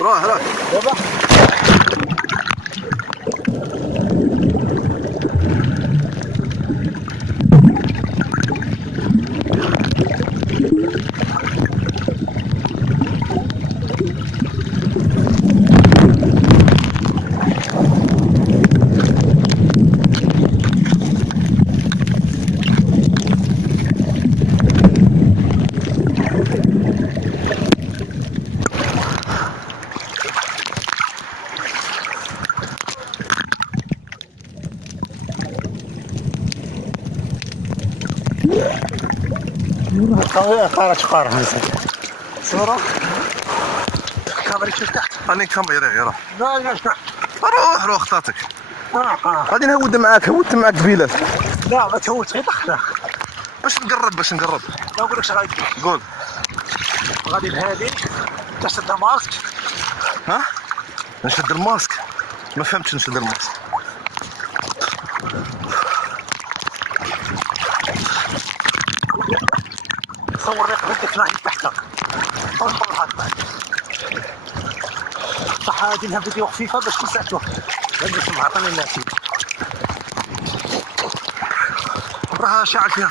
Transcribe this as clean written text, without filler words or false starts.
روح روح. قارة صورة كاميرا تحت. خليك كاميرا يا روح. لا لا تحت. روح روح اختاتك. اه غادي نهود معاك، هودت معاك قبيلات. لا ما تهوت غير دخله. باش نقرب. لا نقول لك اش غادي قول. غادي بهادي تشد ماسك. ها؟ نشد الماسك؟ ما فهمتش نشد الماسك. صور رقبتك ناحية تحتك. انظر هذا. صح هادي لها فيديو خفيفة باش تساعدوك. باش معطيني الناس. راها شعل فيها